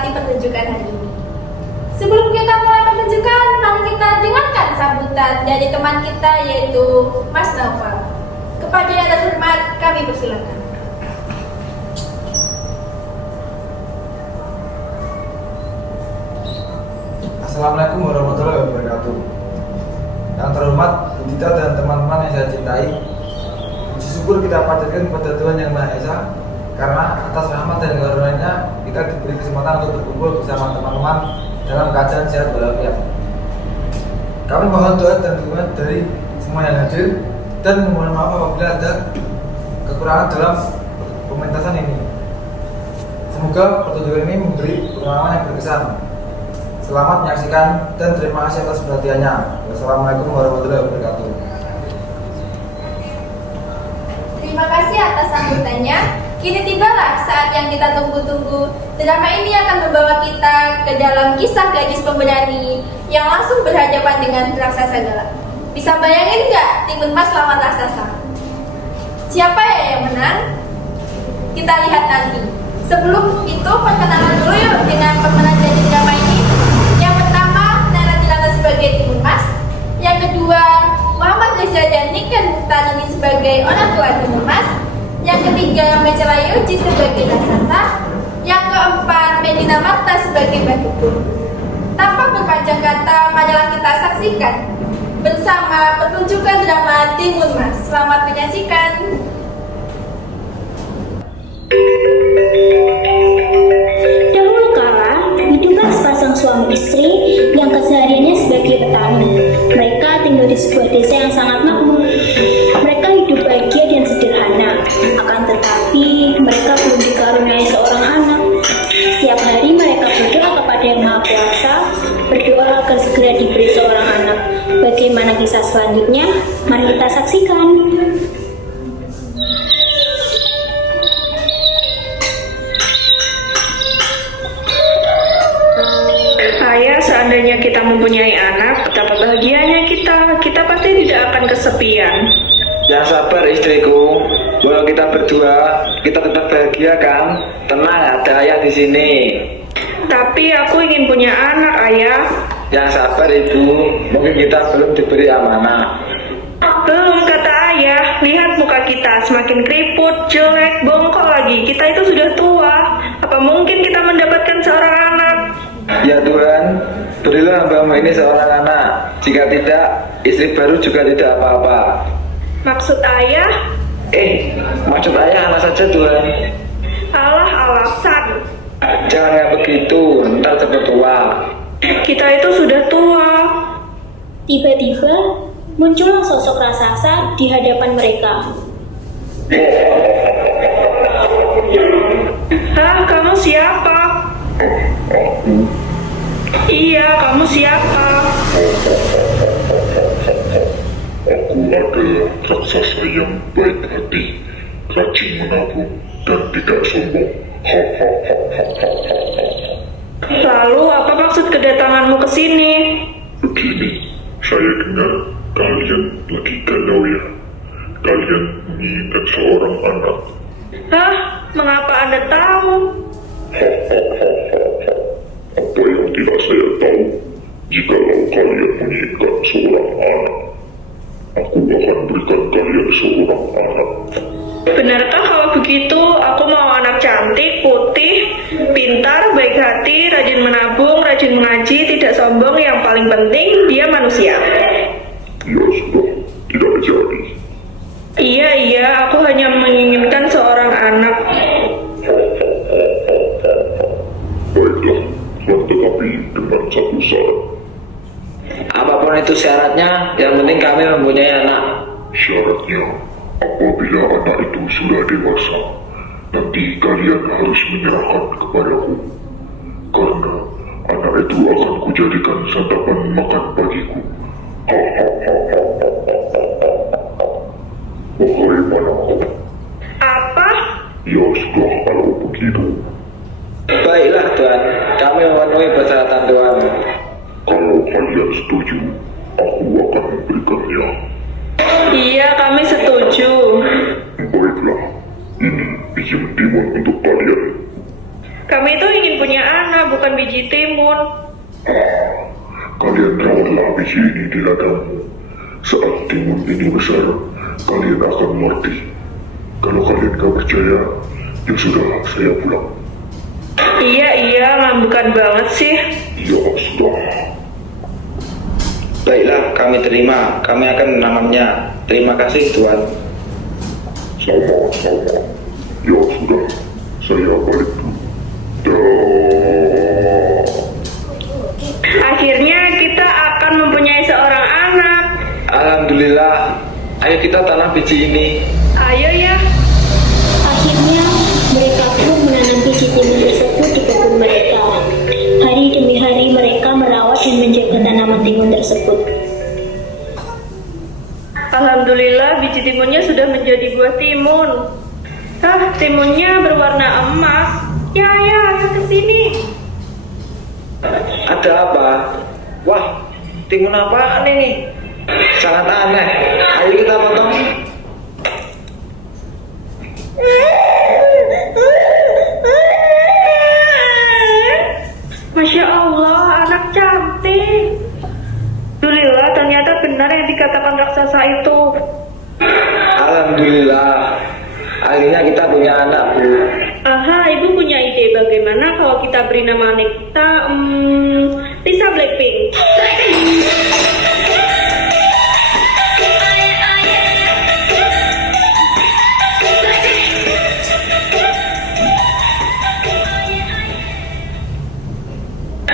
menikmati pertunjukan hari ini. Sebelum kita mulai pertunjukan, mari kita dengarkan sambutan dari teman kita yaitu Mas Naufal. Kepada yang terhormat, kami persilakan. Assalamualaikum warahmatullahi wabarakatuh. Yang terhormat Bu Dita dan teman-teman yang saya cintai, puji syukur kita panjatkan kepada Tuhan Yang Maha Esa, karena atas rahmat dan karunia-Nya kita diberi kesempatan untuk berkumpul bersama teman-teman dalam keadaan sehat walafiat. Kami mohon doa dan dukungan dari semua yang hadir dan mohon maaf apabila ada kekurangan dalam pementasan ini. Semoga pertunjukan ini memberi pengalaman yang berkesan. Selamat menyaksikan dan terima kasih atas perhatiannya. Wassalamualaikum warahmatullahi wabarakatuh. Terima kasih atas sambutannya. Kini tibalah saat yang kita tunggu-tunggu. Drama ini akan membawa kita ke dalam kisah gadis pemberani yang langsung berhadapan dengan raksasa galak. Bisa bayangin nggak Timun Mas lawan raksasa? Siapa ya yang menang? Kita lihat nanti. Sebelum itu perkenalan dulu yuk dengan pemeran dari drama ini. Yang pertama Nela Dilata sebagai Timun Mas. Yang kedua Muhammad Reza dan Niken Mutarini sebagai orang tua Timun Mas. Yang ketiga Mecela Yoji sebagai raksasa. Yang keempat Medina Marta sebagai Badukun. Tanpa berpanjang kata, marilah kita saksikan bersama pertunjukan drama Timun Mas. Selamat menyaksikan. Dahulu kala, hiduplah sepasang suami istri yang kesehariannya sebagai petani. Mereka tinggal di sebuah desa yang sangat makmur. Mereka hidup bahagia dan sederhana. Akan tetapi, mereka belum dikaruniai seorang anak. Setiap hari mereka berdoa kepada Yang Maha Kuasa, berdoa agar segera diberi seorang anak. Bagaimana kisah selanjutnya? Mari kita saksikan. Ayah, seandainya kita mempunyai anak, betapa bahagianya kita pasti tidak akan kesepian. Yang sabar istriku, walau kita berdua, kita tetap bahagia kan? Tenang, ada ayah di sini. Tapi aku ingin punya anak, Ayah. Yang sabar ibu, mungkin kita belum diberi amanah. Belum, kata Ayah. Lihat muka kita, semakin keriput, jelek, bongkok lagi. Kita itu sudah tua. Apa mungkin kita mendapatkan seorang anak? Ya Tuhan, berilah hamba-Mu ini seorang anak. Jika tidak, istri baru juga tidak apa-apa. Maksud Ayah? Maksud ayah anak saja Tuhan. Alah, alasan. Jangan kayak begitu, ntar cepet tua. Kita itu sudah tua. Tiba-tiba, muncullah sosok raksasa di hadapan mereka. Hah, kamu siapa? Iya, kamu siapa? Aku adalah raksasa yang baik hati, rajin menabung, dan tidak sombong. Lalu, apa maksud kedatanganmu ke sini? Begini, saya dengar kalian lagi galau ya. Kalian menginginkan seorang anak. Hah, mengapa Anda tahu? Apa yang tidak saya tahu? Jikalau kalian menginginkan seorang anak, aku akan berikan kalian seorang anak. Benarkah kalau begitu? Aku mau anak cantik, putih, pintar, baik hati, rajin menabung, rajin mengaji, tidak sombong, yang paling penting dia manusia. Ya sudah, tidak jadi. Iya, aku hanya menginginkan seorang anak. Baiklah, tetapi dengan satu syarat. Apapun itu syaratnya, yang penting kami mempunyai anak. Syaratnya, apabila anak itu sudah dewasa, nanti kalian harus menyerahkan kepadaku. Karena anak itu akan kujadikan santapan makan bagiku. Bagaimana? Apa? Ya sudah, kalau begitu. Baiklah Tuhan, kami memenuhi persyaratan Tuhan. Kalau kalian setuju, aku akan memberikannya. Iya, kami setuju. Baiklah, ini izin Timun untuk kalian. Kami itu ingin punya anak, bukan biji timun. Kalian rawatlah biji ini di ladangmu. Saat timun ini besar, kalian akan mengerti. Kalau kalian gak percaya, ya sudah, saya pulang. Iya, ngambukan banget sih. Ya sudah. Baiklah, kami terima. Kami akan menanamnya. Terima kasih, Tuan. Sama-sama. Ya sudah, saya balik dulu. Dah. Akhirnya kita akan mempunyai seorang anak. Alhamdulillah. Ayo kita tanam biji ini. Ayo ya. Akhirnya, mereka pun menanam biji timun tersebut di kebun mereka. Hari demi hari mereka merawat dan menjaga tanaman timun tersebut. Alhamdulillah biji timunnya sudah menjadi buah timun. Timunnya berwarna emas. Ya, ayo kesini. Ada apa? Wah, timun apaan ini? Sangat aneh. Ayo kita potong. Masya Allah, anak cantik. Alhamdulillah, ternyata benar yang dikatakan raksasa itu. Alhamdulillah. Akhirnya kita punya anak, Bu. Aha, ibu punya ide bagaimana kalau kita beri nama anak kita Lisa Blackpink.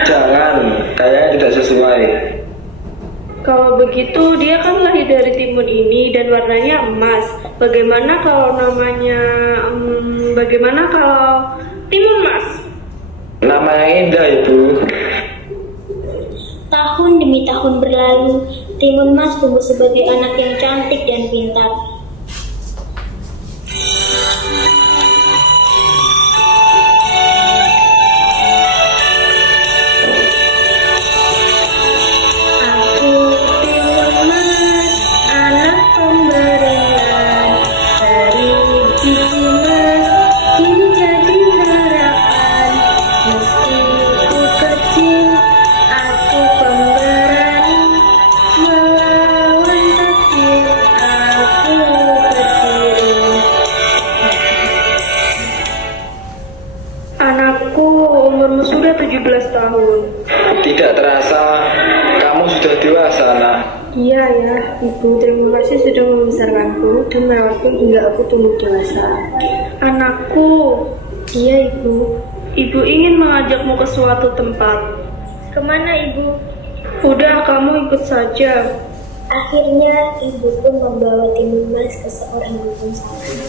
Jangan, kayaknya tidak sesuai. Kalau begitu dia kan lahir dari timun ini dan warnanya emas. Bagaimana kalau namanya bagaimana kalau timun mas? Nama yang indah, Ibu. Tahun demi tahun berlalu, Timun Mas tumbuh sebagai anak yang cantik dan pintar. Aku timun mas, anak pemberian dari biji mas, kini jadi harapan. Meski ku kecil, aku pemberani melawan takdir. Aku berdiri. Anakku, umurmu sudah 17 tahun. Tidak terasa, kamu sudah dewasa, Nak. Iya ya, Ibu, terima kasih sudah membesarkanku dan merawatku hingga aku tumbuh dewasa. Anakku, iya Ibu. Ibu ingin mengajakmu ke suatu tempat. Kemana Ibu? Udah, kamu ikut saja. Akhirnya, ibu pun membawa Timun Mas ke seorang dukun sana.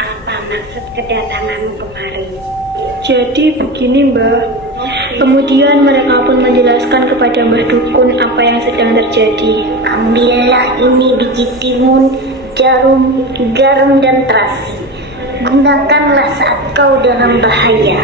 Apa maksud kedatanganmu kemari? Jadi begini Mbah. Kemudian mereka pun menjelaskan kepada Mbah Dukun apa yang sedang terjadi. Ambillah ini biji timun, jarum, garam, dan terasi. Gunakanlah saat kau dalam bahaya.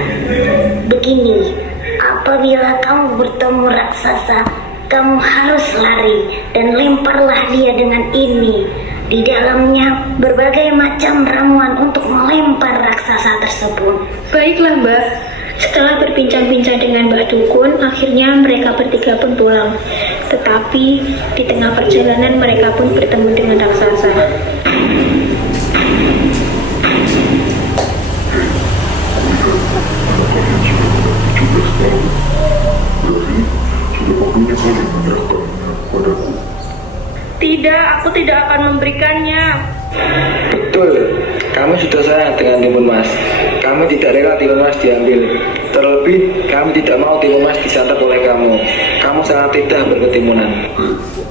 Begini, apabila kamu bertemu raksasa, kamu harus lari dan lemparlah dia dengan ini. Di dalamnya berbagai macam ramuan untuk melempar raksasa tersebut. Baiklah Mbah. Setelah berbincang-bincang dengan Mbah Dukun, akhirnya mereka bertiga pun pulang. Tetapi di tengah perjalanan mereka pun bertemu dengan raksasa. Sudah waktunya kalian menyerahkannya padaku. Tidak, aku tidak akan memberikannya. Betul, kamu sudah sayang dengan Timun Mas. Kamu tidak rela Timun Mas diambil. Terlebih, kami tidak mau Timun Mas disantap oleh kamu. Kamu sangat tidak berketimunan.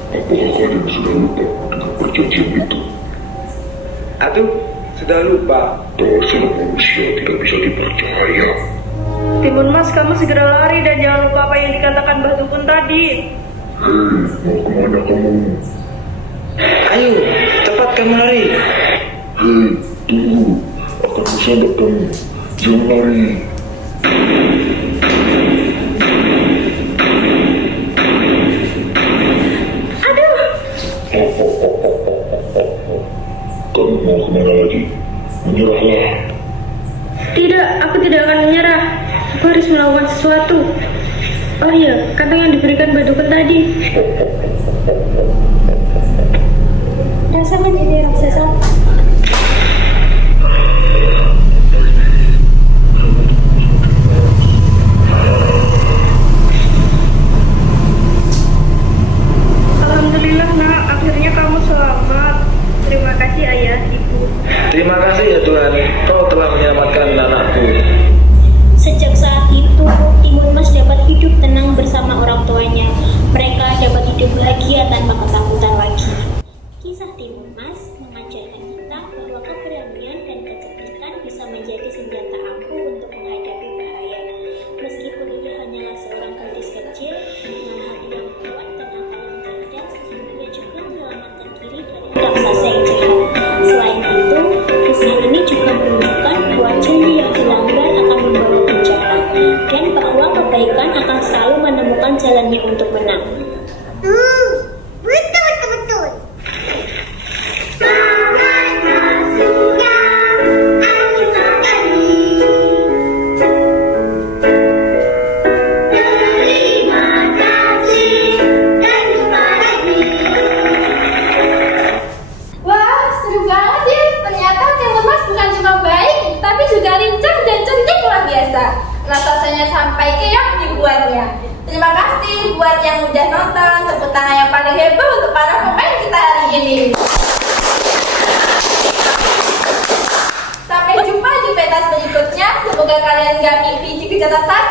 Apakah kalian sudah lupa dengan perjanjian itu? Aduh, sudah lupa. Dasar manusia tidak bisa dipercaya. Timun Mas, kamu segera lari dan jangan lupa apa yang dikatakan Mbah Dukun tadi. Hei, mau kemana kamu? Ayo, cepat kamu lari. Hei, tunggu. Akan kusambet kamu. Jangan lari. Kamu mau kemana lagi? Menyerahlah. Tidak, Tidak, aku tidak akan menyerah. Aku harus melakukan sesuatu. Oh iya, kantong yang diberikan Badukun tadi. Rasa menjadi raksasa. Alhamdulillah nak, akhirnya kamu selamat. Terima kasih ayah, ibu. Terima kasih ya Tuhan, kau telah menyelamatkan anakku. Sejak saat itu, Timun Mas dapat hidup tenang bersama orang tuanya. Mereka dapat hidup bahagia tanpa ketakutan lagi. Kisah Timun Mas mengajarkan kita bahwa keberanian dan kecerdasan bisa menjadi senjata ampuh untuk menghadapi bahaya. Meskipun ia hanyalah seorang gadis kecil dengan hati yang kuat dan akal yang cerdas, ia juga menyelamatkan diri dari raksasa yang jahat. Selain itu, kisah ini juga menunjukkan bahwa janji yang dilanggar akan membawa bencana dan bahwa kebaikan akan selalu menemukan jalannya untuk menang. Betul. Selamat masuknya Anissa tadi. Terima kasih dan jumpa lagi. Wah, seru banget ya. Ternyata Timun Mas bukan cuma baik, tapi juga lincah dan cerdik luar biasa. Raksasanya sampai keok dibuatnya. Terima kasih buat yang udah nonton. Tepuk tangan yang paling hebat untuk para pemain kita hari ini. Sampai jumpa di pentas berikutnya. Semoga kalian gak mimpi dikejar raksasa